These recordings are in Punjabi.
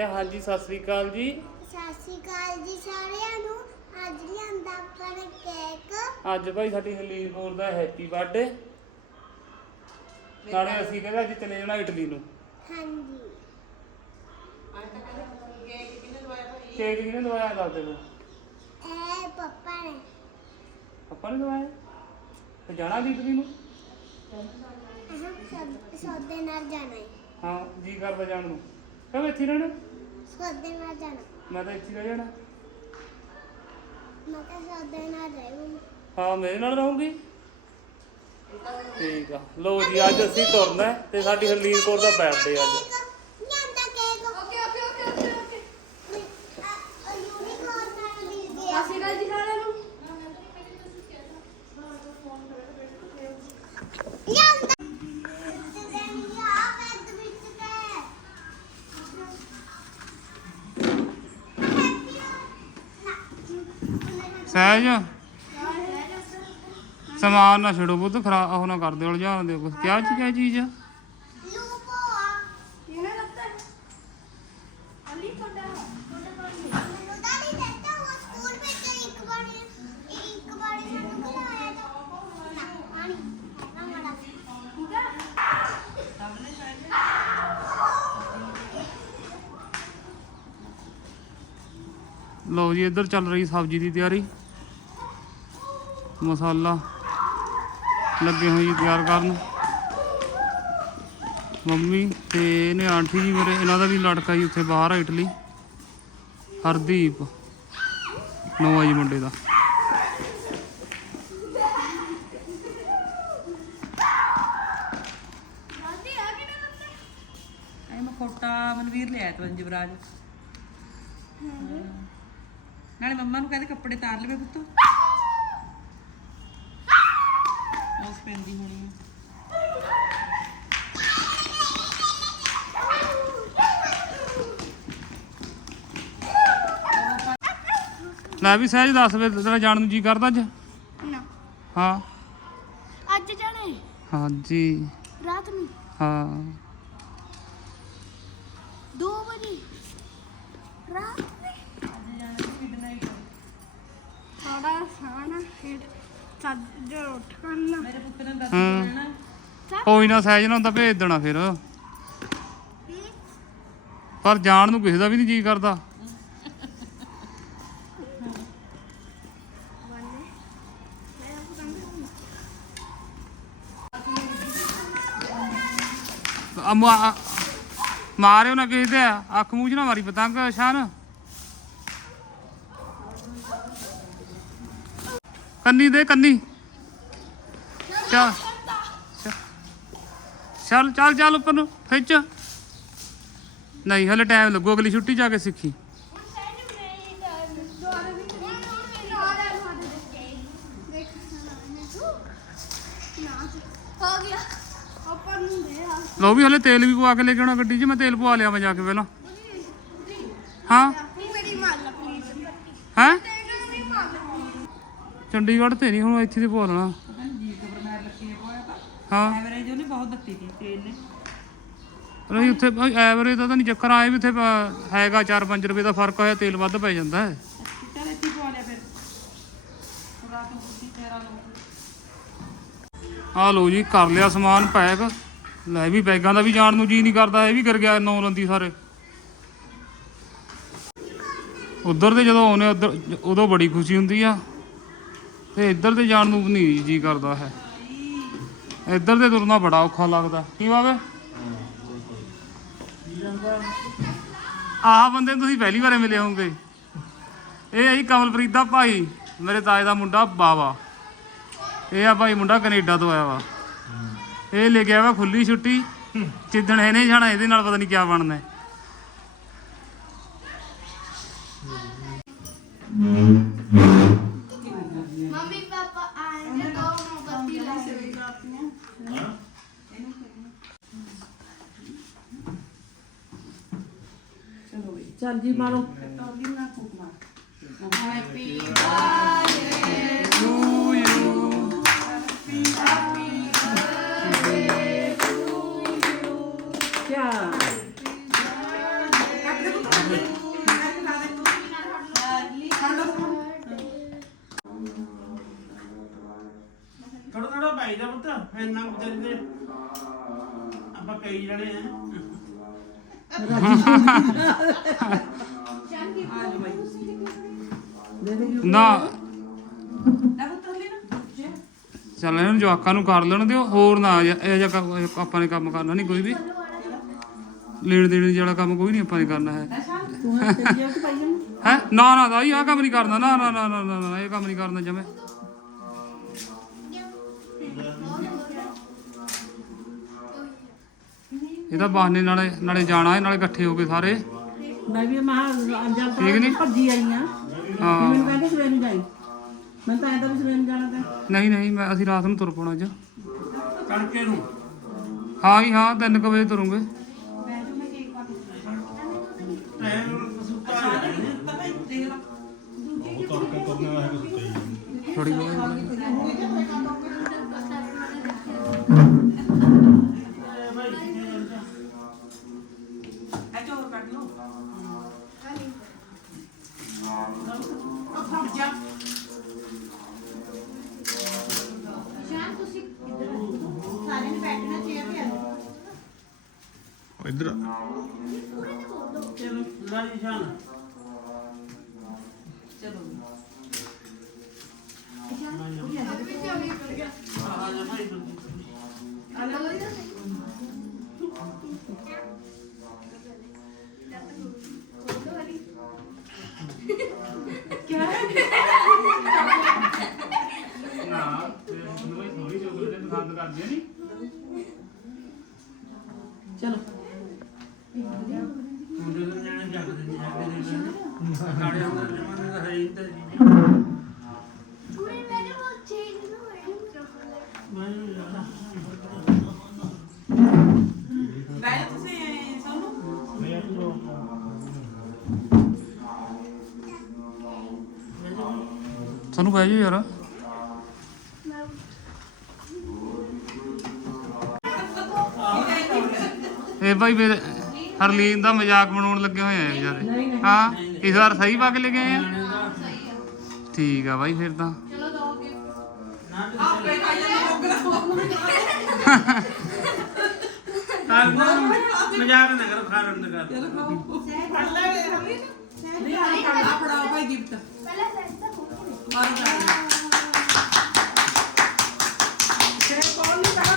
ਤੇ ਹਾਂਜੀ ਸਤਿ ਸ੍ਰੀ ਅਕਾਲ ਜੀ। ਸਤਿ ਸ਼੍ਰੀ ਅਕਾਲ ਜੀ ਸਾਰਿਆਂ ਨੂੰ। ਅੱਜ ਲਿਆਂਦਾ ਆਪਾਂ ਨੇ ਕੇਕ ਅੱਜ ਭਾਈ ਸਾਡੀ ਹਲੀਨ ਕੌਰ ਦਾ ਹੈਪੀ ਬਰਥਡੇ ਨਾਲੇ ਅਸੀਂ ਕਹਿੰਦੇ ਅੱਜ ਚਲੇ ਜਾਣਾ ਇਟਲੀ ਨੂੰ। ਹਾਂਜੀ। ਕੇਕ ਕਿਹਨੇ ਦਵਾਇਆ ਦੱਸ ਦੇ ਤੂੰ ਇਹ ਪਪਾ ਨੇ। ਆਪਾਂ ਨੇ ਦਵਾਇਆ? ਤੇ ਜਾਣਾ ਦੀ ਇਟਲੀ ਨੂੰ? ਅਹਾਂ ਸੌ- ਸੌਦੇ ਨਾਲ ਜਾਣਾ ਹੈ ਹਾਂ ਜੀ ਕਰਦਾ ਜਾਣ ਨੂੰ। ਕਹ ਇੱਥੇ ਰਹਿਣਾ? ਸੌਦੇ ਨਾਲ ਜਾਣਾ। ਮੈਂ ਤਾਂ ਇੱਥੇ ਰਹਿ ਜਾਣਾ। ਮੈਂ ਤਾਂ ਸੌਦੇ ਨਾਲ ਰਹੂੰ ਹਾਂ ਮੇਰੇ ਨਾਲ ਰਹੂਗੀ? ਠੀਕ ਆ। ਲੋ ਜੀ ਅੱਜ ਅਸੀਂ ਤੁਰਨਾ ਹੈ ਤੇ ਸਾਡੀ ਹਰਲੀਨ ਕੌਰ ਦਾ ਬਰਥਡੇ ਅੱਜ। ਲਿਆਂਦਾ cake okay okay okay okay okay. Unicorn ਨਾਲ ਮਿਲ ਗਿਆ ਅਸੀਂ ਗੱਲ ਜੀ ਸਾਰਿਆਂ ਨੂੰ। ਲਿਆਂਦਾ ਸਹਿਜ? ਸਮਾਨ ਨਾ ਛੜੋ ਬੁੱਧ ਖਰਾ ਉਹ ਨਾ ਕਰ ਦਿਓ ਉਲਝਾਣ ਦਿਓ ਕੁਛ। ਕਿਆ ਚੀਜ਼ ਕਿਆ ਚੀਜ਼ ਆ? ਲਓ ਜੀ, ਇੱਧਰ ਚੱਲ ਰਹੀ ਸਬਜ਼ੀ ਦੀ ਤਿਆਰੀ। ਮਸਾਲਾ ਲੱਗੇ ਹੋਏ ਜੀ ਤਿਆਰ ਕਰਨ। ਮੰਮੀ ਤੇ ਇਹਨੇ ਆਂਟੀ ਜੀ ਮੇਰੇ ਇਹਨਾਂ ਦਾ ਵੀ ਲੜਕਾ ਜੀ ਉੱਥੇ ਬਾਹਰ ਆ ਇਟਲੀ। ਹਰਦੀਪ ਨੋਆ ਜੀ ਮੁੰਡੇ ਦਾ। ਮਨਵੀਰ ਲਿਆ ਤਾ ਜਵਰਾਜ। ਨਾਲੇ ਮੰਮਾ ਨੂੰ ਕਹਿੰਦੇ ਕੱਪੜੇ ਤਾਰ ਲਵੇ ਪੁੱਤ। ਪੈਂਦੀ ਹੋਣੀ ਆ। ਲੈ ਵੀ ਸਹਿਜ ਦੱਸ ਵੇ ਤੇਰਾ ਜਾਣ ਨੂੰ ਜੀ ਕਰਦਾ ਅੱਜ? ਨਾ। ਹਾਂ। ਅੱਜ ਜਾਣੇ ਹਾਂਜੀ। ਰਾਤ ਨੂੰ। ਹਾਂ। 2 ਵਜੇ। ਰਾਤ ਸਾਡਾ ਸਾਨਾ ਹੇਡ ਸੱਜ ਉੱਠ ਕਰਨਾ। ਮੇਰੇ ਪੁੱਤ ਨੇ ਦੱਸ ਹਾਂ। ਦੇਣਾ। ਕੋਈ ਨਾ ਸਹਿਜ ਨਾਲ ਤਾਂ ਭੇਜ ਦੇਣਾ ਫਿਰ। ਪਰ ਜਾਣ ਨੂੰ ਕਿਸੇ ਦਾ ਵੀ ਨਹੀਂ ਜੀ ਕਰਦਾ। ਆ ਮਾ- ਮਾਰਿਓ ਨਾ ਕਿਸੇ ਤੇ। ਅੱਖ ਮੂੰਹ 'ਚ ਨਾ ਮਾਰੀ ਪਤੰਗ ਸ਼ਾਨ। ਕੰਨੀ ਦੇ, ਕੰਨੀ। ਚੱਲ। ਚੱਲ ਚੱਲ ਚੱਲ ਉੱਪਰ ਨੂੰ ਖਿੱਚ ਨਹੀਂ, ਹਲੇ ਟਾਈਮ ਲੱਗੂ, ਅਗਲੀ ਛੁੱਟੀ ਜਾ ਕੇ ਸਿੱਖੀ। ਹੋ ਲਓ ਵੀ, ਹਲੇ ਤੇਲ ਵੀ ਪਵਾ ਕੇ ਲੈ ਕੇ ਆਉਣਾ ਗੱਡੀ 'ਚ, ਮੈਂ ਤੇਲ ਪਵਾ ਲਿਆ ਮੈਂ ਜਾ ਕੇ ਪਹਿਲਾਂ। ਹਾਂ? ਮੇਰੀ ਹੈ? ਚੰਡੀਗੜ੍ਹ ਤੇ ਨਹੀਂ ਹੁਣ ਇੱਥੇ ਤੇ ਪਵਾ ਲੈਣਾ ਪਤਾ ਜੀ ਹੋਇਆ ਤਾਂ। ਹਾਂ। ਐਵਰੇਜ ਉਹਨੇ ਬਹੁਤ ਦਿੱਤੀ ਸੀ ਤੇਲ ਨੇ। ਨਹੀਂ ਉੱਥੇ ਐਵਰੇਜ ਦਾ ਤਾਂ ਨਹੀਂ ਚੱਕਰ ਆਏ ਵੀ ਉੱਥੇ ਹੈਗਾ 4-5 ਰੁਪਏ ਦਾ ਫ਼ਰਕ ਹੋਇਆ ਤੇਲ ਵੱਧ ਪੈ ਜਾਂਦਾ ਹੈ। ਚੱਲ ਇੱਥੇ ਹੀ ਪਵਾ ਲਿਆ ਫਿਰ। ਰਾਤ ਨੂੰ ਬੁੱਧੀ ਤੇਰਾ ਲਓ ਆ ਲਓ ਜੀ ਕਰ ਲਿਆ ਸਮਾਨ ਪੈਕ। ਲੈ ਵੀ ਬੈਗਾਂ ਦਾ ਵੀ ਜਾਣ ਨੂੰ ਜੀ ਨਹੀਂ ਕਰਦਾ ਇਹ ਵੀ ਕਰ ਗਿਆ ਨੌ ਲੰਦੀ ਸਾਰੇ। ਉਧਰ ਤੇ ਜਦੋਂ ਆਉਨੇ ਉਧਰ ਉਦੋਂ ਬੜੀ ਖੁਸ਼ੀ ਹੁੰਦੀ ਆ। ਤੇ ਇੱਧਰ ਤੇ ਜਾਣ ਨੂੰ ਨਹੀਂ ਜੀ ਕਰਦਾ ਹੈ। ਇੱਧਰ ਤੇ ਤੁਰਨਾ ਬੜਾ ਔਖਾ ਲੱਗਦਾ। ਕੀ ਬਾਵੇ ਆਹ ਬੰਦੇ ਨੂੰ ਤੁਸੀਂ ਪਹਿਲੀ ਵਾਰੇ ਮਿਲੇ ਹੋਵੋਗੇ। ਇਹ ਹੈ ਜੀ ਕਮਲਪ੍ਰੀਤ ਦਾ ਭਾਈ, ਮੇਰੇ ਤਾਏ ਦਾ ਮੁੰਡਾ ਬਾਵਾ। ਇਹ ਆ ਭਾਈ ਮੁੰਡਾ ਕੈਨੇਡਾ ਤੋਂ ਆਇਆ ਵਾ। ਇਹ ਲੈ ਗਿਆ ਵਾ ਖੁੱਲੀ ਛੁੱਟੀ। ਜਿੱਦਣ ਇਹਨੇ ਜਾਣਾ, ਇਹਦੇ ਨਾਲ ਪਤਾ ਨਹੀਂ ਕਿਆ ਬਣਨਾ ਹੈ। ਚੱਲ ਜੀ ਮਾਰੋ। ਟੋਲੀ ਨਾ ਫੂਕ ਮਾਰ happy birthday to you happy birthday to you ਕਿਆ ਥੋੜਾ ਥੋੜਾ ਭਾਈ ਦਾ ਪੁੱਤ, ਇੰਨਾ ਕੁ ਚੱਲਦੇ ਆਪਾਂ ਕਈ ਜਣੇ ਆ। ਨਾ। ਚੱਲ ਇਹਨਾਂ ਨੂੰ ਜਵਾਕਾਂ ਨੂੰ ਕਰ ਲੈਣ ਦਿਓ ਹੋਰ ਨਾ ਇਹ ਜਿਹਾ ਕੰਮ- ਆਪਾਂ ਨੇ ਕੰਮ ਕਰਨਾ ਨਹੀਂ ਕੋਈ ਵੀ। ਲੈਣ ਦੇਣ ਜਿਹੜਾ ਕੰਮ ਕੋਈ ਨਹੀਂ ਆਪਾਂ ਨੇ ਕਰਨਾ ਹੈ। ਤੂੰ ਹੈ? ਨਾ ਨਾ ਦਾ ਆਹ ਕੰਮ ਨਹੀਂ ਕਰਨਾ ਨਾ ਨਾ ਨਾ ਨਾ ਨਾ ਨਾ, ਇਹ ਕੰਮ ਨਹੀਂ ਕਰਨਾ ਜਮੇ। ਇਹ ਤਾਂ ਬਹਾਨੇ ਨਾਲੇ ਨਾਲੇ ਜਾਣਾ ਹੈ ਨਾਲੇ ਇਕੱਠੇ ਹੋ ਕੇ ਸਾਰੇ। ਮੈਂ ਵੀ ਮਹਾ ਅੰਜਲ ਠੀਕ ਨੀ? ਤਾਂ ਭੱਜੀ ਆਈ ਆ। ਹਾਂ। ਮੈਨੂੰ ਕਹਿੰਦੇ ਸਵੇਰ ਨੂੰ ਜਾਈ। ਮੈਂ ਤਾਂ ਐਂ ਤਾਂ ਵੀ ਸਵੇਰ ਨੂੰ ਜਾਣਾ ਤਾਂ। ਨਹੀਂ ਨਹੀਂ ਮੈਂ ਅਸੀਂ ਰਾਤ ਨੂੰ ਤੁਰ ਪਾਉਣਾ ਅੱਜ। ਕਣਕੇ ਨੂੰ? ਹਾਂ ਜੀ ਹਾਂ 3 ਵਜੇ ਤੁਰੂਗੇ। ਚਲੋ। ਮੁੰਡੇ ਦੇ ਜਾਣੇ ਜਗਦੇ ਨਹੀਂ ਜਗਦੇ ਦੇ ਕਾੜੇ ਹੁੰਦੇ ਜਮਾਨੇ ਦਾ ਹੈ ਹੀ ਸਾਨੂੰ ਬਹਿ ਜਾਓ ਯਾਰ ਇਹ ਭਾਈ ਮੇਰੇ ਹਰਲੀਨ ਦਾ ਮਜ਼ਾਕ ਬਣਾਉਣ ਲੱਗੇ ਹੋਏ ਆ ਵਿਚਾਰੇ ਹਾਂ ਇਸ ਵਾਰ ਸਹੀ ਪਾ ਕੇ ਲੈ ਆ ਠੀਕ ਆ ਭਾਈ ਫਿਰ ਤਾਂ ਮਜ਼ਾਕ ਨਾ ਕਰੋ ਖਾਣ ਦਾ ਕਰ ਫੜ ਲੈ ਨਹੀਂ ਆ ਫੜਾ ਫੜਾ ਭਾਈ ਗਿਫਟ ਪਹਿਲਾਂ ਤੇ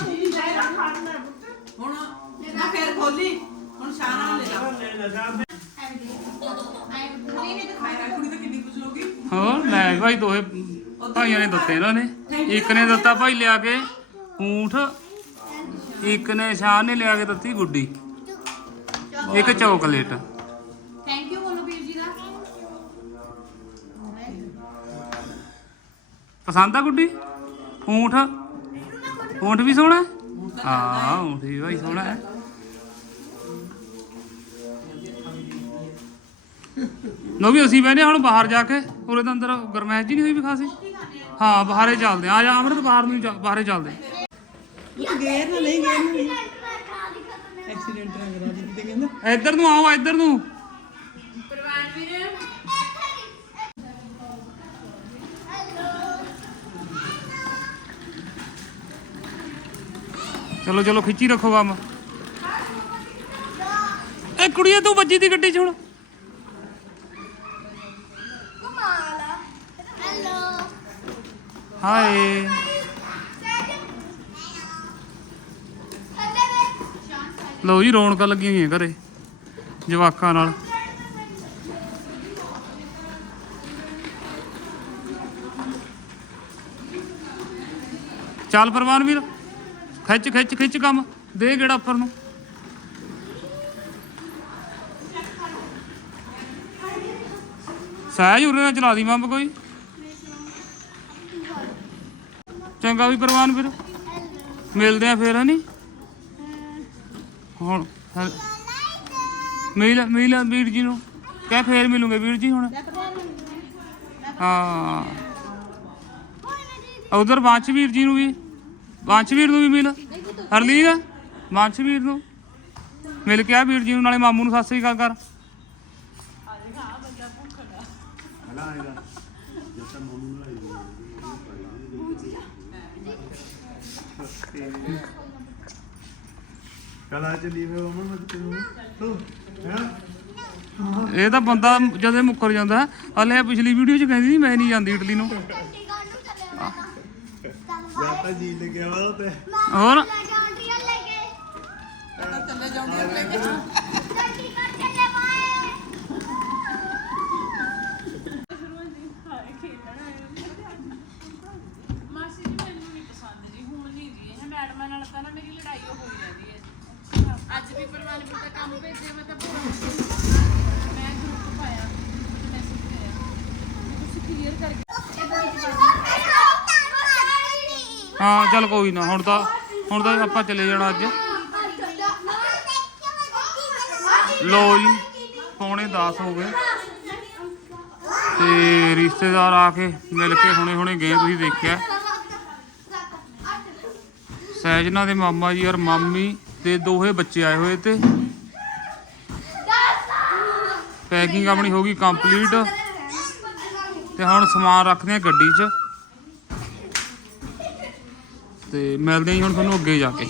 ਨਹੀਂ ਹੁਣ ਫੇਰ ਖੋਲੀ ਹੁਣ ਸ਼ਾਨਾ ਲੈ ਲੈ। ਲਗਾ ਹੋਰ ਲੈ ਭਾਈ ਦੋਹੇ ਭਾਈਆਂ ਨੇ ਦਿੱਤੇ ਇਹਨਾਂ ਨੇ। ਇੱਕ ਨੇ ਦਿੱਤਾ ਭਾਈ ਲਿਆ ਕੇ ਊਂਠ ਇੱਕ ਨੇ ਸ਼ਾਨ ਨੇ ਲਿਆ ਕੇ ਦਿੱਤੀ ਗੁੱਡੀ। ਇੱਕ ਚੋਕਲੇਟ ਥੈਂਕ ਯੂ ਬੋਲੋ ਵੀਰ ਜੀ ਦਾ ਪਸੰਦ ਆ ਗੁੱਡੀ? ਊਂਠ? ਊਂਠ ਵੀ ਸੋਹਣਾ ਹੈ? ਹਾਂ ਊਂਠ ਵੀ ਭਾਈ ਸੋਹਣਾ ਹੈ। ਵੀ ਅਸੀਂ ਬੈਨੇ ਹੁਣ ਬਾਹਰ ਜਾ ਕੇ। ਉਰੇ ਦੇ ਅੰਦਰ ਗਰਮੈਸ਼ ਜੀ ਨਹੀਂ ਹੋਈ ਵੀ ਖਾਸੀ? ਹਾਂ ਬਾਹਰੇ ਚੱਲਦੇ ਆ ਆ ਜਾ ਅਮਰਤ ਬਾਹਰ ਨੂੰ ਹੀ ਬਾਹਰੇ ਚੱਲਦੇ ਉਹ ਗੇਰ ਨਾ ਨਹੀਂ ਗੇਰ ਨਹੀਂ। ਖਾ ਦੀ ਖਤਮ ਐਕਸੀਡੈਂਟ ਨਾ ਕਰਾ ਦੀ ਤੇ ਕਹਿੰਦਾ। ਇੱਧਰ ਨੂੰ ਆਓ ਇੱਧਰ ਨੂੰ। ਚਲੋ ਚਲੋ, ਖਿੱਚੀ ਰੱਖੋ ਕੰਮ ਇਹ ਕੁੜੀਏ, ਤੂੰ ਵੱਜੀ ਦੀ ਗੱਡੀ 'ਚ ਹੁਣ। ਹਾਏ। ਲਓ ਜੀ, ਰੌਣਕਾਂ ਲੱਗੀਆਂ ਹੋਈਆਂ ਘਰੇ, ਜਵਾਕਾਂ ਨਾਲ। ਚੱਲ ਪ੍ਰਵਾਨ ਵੀਰ। ਖਿੱਚ ਖਿੱਚ ਖਿੱਚ ਕੰਮ। ਦੇ ਗੇੜਾ ਉੱਪਰ ਨੂੰ। ਸਹਿਜ ਉਰੇ ਨਾਲ ਚਲਾ ਦੀ ਮੰਮ ਕੋਈ। ਚੰਗਾ ਵੀ ਪ੍ਰਵਾਨ ਵੀਰ ਮਿਲਦੇ ਆ ਫੇਰ, ਹਨੀ? ਹੁਣ ਹੈ- ਮਿਲ ਮਿਲ ਵੀਰ ਜੀ ਨੂੰ। ਕਹਿ ਫੇਰ ਮਿਲੂਗੇ ਵੀਰ ਜੀ ਹੁਣ। ਹਾਂ। ਉਧਰ ਬਾਂਚ ਵੀਰ ਜੀ ਨੂੰ ਵੀ। ਬਾਂਚ ਵੀਰ ਨੂੰ ਵੀ ਮਿਲ। ਹਰਲੀਨ ਬਾਂਚ ਵੀਰ ਨੂੰ। ਮਿਲ ਕੇ ਆ ਵੀਰ ਜੀ ਨੂੰ ਨਾਲੇ ਮਾਮੂ ਨੂੰ ਸਤਿ ਸ੍ਰੀ ਅਕਾਲ ਕਰ। ਕਲਾ ਚੱਲੀ ਵੇ ਉਹਨਾਂ ਨੂੰ ਤੈਨੂੰ ਤੂੰ ਹੈ? ਇਹ ਤਾਂ ਬੰਦਾ ਜਦੇ ਮੁੱਕਰ ਜਾਂਦਾ ਹਲੇ ਪਿਛਲੀ ਵੀਡੀਓ 'ਚ ਕਹਿੰਦੀ ਸੀ ਮੈਂ ਨਹੀਂ ਜਾਂਦੀ ਇਟਲੀ ਨੂੰ। ਤਾਂ ਜਾਂ ਜੀ ਲੱਗਿਆ ਵਾ ਤੇ ਹੋਰ? ਚੱਲੇ ਜਾਉਂਦੇ ਲੈ ਕੇ ਮਾਸੀ ਜੀ ਮੈਨੂੰ ਨਹੀਂ ਪਸੰਦ ਜੀ ਹੁਣ ਨਹੀਂ ਜੀ ਇਹ ਮੈਡਮਾਂ ਨਾਲ ਤਾਂ ਨਾ ਮੇਰੀ ਲੜਾਈ ਹੋਈ ਰਹਿੰਦੀ ਹੈ ਅੱਜ ਵੀ ਪਰਵਾਨ ਦਾ ਕੰਮ ਭੇਜਿਆ ਮੈਂ ਤਾਂ ਭੁੱਲ ਗਈ ਮੈਂ ਗਰੁੱਪ ਪਾਇਆ ਮੈਨੂੰ ਮੈਸੇਜ ਆਇਆ। ਵੀ ਤੁਸੀਂ ਕਲੀਅਰ ਕਰਕੇ ਹਾਂ, ਚੱਲ ਕੋਈ ਨਾ, ਹੁਣ ਤਾਂ ਹੁਣ ਤਾਂ ਆਪਾਂ ਚਲੇ ਜਾਣਾ ਅੱਜ। ਲੋ ਜੀ, ਪੌਣੇ 10 ਹੋ ਗਏ। ਤੇ ਰਿਸ਼ਤੇਦਾਰ ਆ ਕੇ ਮਿਲ ਕੇ ਹੁਣੇ ਹੁਣੇ ਗਏ, ਤੁਸੀਂ ਦੇਖਿਆ। ਸਹਿਜਨਾ ਦੇ ਮਾਮਾ ਜੀ ਔਰ ਮਾਮੀ ਤੇ ਦੋਹੇ ਬੱਚੇ ਆਏ ਹੋਏ ਤੇ। ਪੈਕਿੰਗ ਆਪਣੀ ਹੋ ਗਈ ਕੰਪਲੀਟ। ਤੇ ਹੁਣ ਸਮਾਨ ਰੱਖਦੇ ਆ ਗੱਡੀ 'ਚ। ਤੇ ਮਿਲਦੇ ਹਾਂ ਜੀ ਹੁਣ ਤੁਹਾਨੂੰ ਅੱਗੇ ਜਾ ਕੇ।